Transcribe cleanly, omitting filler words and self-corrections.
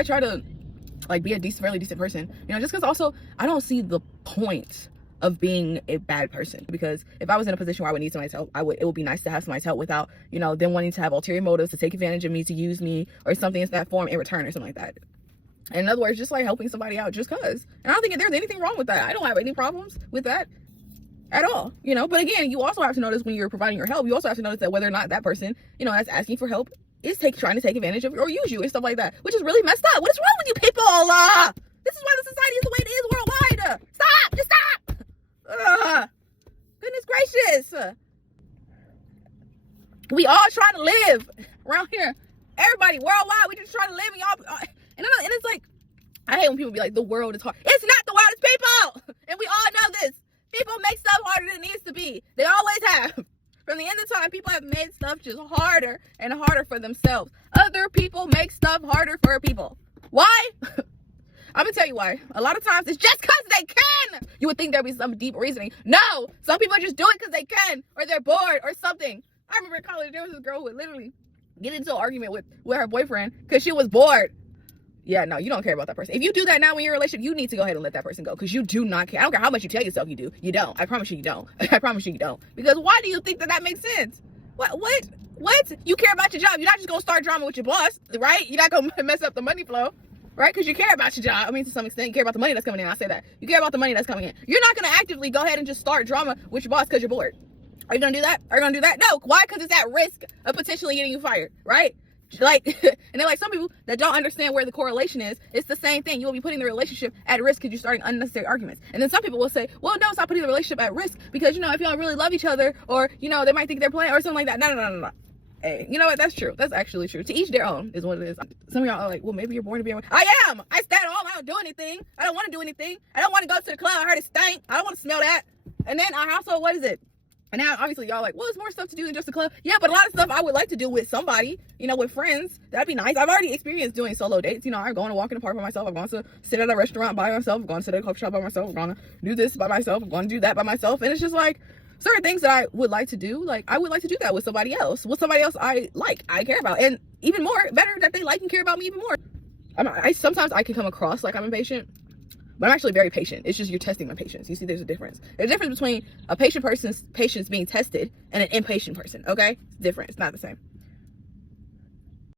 I try to like be a fairly decent person, you know, just because also I don't see the point of being a bad person, because if I was in a position where I would need somebody's help, it would be nice to have somebody's help without, you know, them wanting to have ulterior motives to take advantage of me, to use me or something in that form in return or something like that. And in other words, just like helping somebody out just cause. And I don't think there's anything wrong with that. I don't have any problems with that at all, you know. But again, you also have to notice when you're providing your help, you also have to notice that whether or not that person, you know, that's asking for help is trying to take advantage of you or use you and stuff like that, which is really messed up. What is wrong with you people? This is why the society is the way it is worldwide. Stop! Just stop! Goodness gracious. We all trying to live around here. Everybody worldwide, we just trying to live, and y'all. And it's like, I hate when people be like, the world is hard. It's not the world, it's people. And we all know this. People make stuff harder than it needs to be. They always have. From the end of time, people have made stuff just harder and harder for themselves. Other people make stuff harder for people. Why? I'm gonna tell you why. A lot of times it's just because they can. You would think there'd be some deep reasoning. No, some people just do it because they can, or they're bored or something. I remember in college, there was this girl who would literally get into an argument with her boyfriend because she was bored. Yeah, no, you don't care about that person. If you do that now when you're in a relationship, you need to go ahead and let that person go, because you do not care. I don't care how much you tell yourself you do. You don't. I promise you don't. I promise you don't. Because why do you think that makes sense? What? You care about your job. You're not just going to start drama with your boss, right? You're not going to mess up the money flow, right? Because you care about your job. I mean, to some extent, you care about the money that's coming in. I say that. You care about the money that's coming in. You're not going to actively go ahead and just start drama with your boss because you're bored. Are you going to do that? Are you going to do that? No. Why? Because it's at risk of potentially getting you fired, right? Like, and then like some people that don't understand where the correlation is, it's the same thing. You will be putting the relationship at risk because you're starting unnecessary arguments. And then some people will say, well, no, stop putting the relationship at risk because, you know, if y'all really love each other, or, you know, they might think they're playing or something like that. No. Hey, you know what? That's true. That's actually true. To each their own is what it is. Some of y'all are like, well, maybe you're born to be. I am. I stay at home. I don't do anything. I don't want to do anything. I don't want to go to the club. I heard it stank. I don't want to smell that. And then I also, what is it? And now, obviously, y'all like, well, there's more stuff to do than just the club. Yeah, but a lot of stuff I would like to do with somebody, you know, with friends. That'd be nice. I've already experienced doing solo dates. You know, I'm going to walk in the park by myself. I'm going to sit at a restaurant by myself. I'm going to sit at a coffee shop by myself. I'm going to do this by myself. I'm going to do that by myself. And it's just like certain things that I would like to do. Like, I would like to do that with somebody else. With somebody else I like, I care about. And even more, better that they like and care about me even more. Sometimes I can come across like I'm impatient. But I'm actually very patient. It's just you're testing my patience. You see, there's a difference. There's a difference between a patient person's patience being tested and an impatient person, okay? It's different. It's not the same.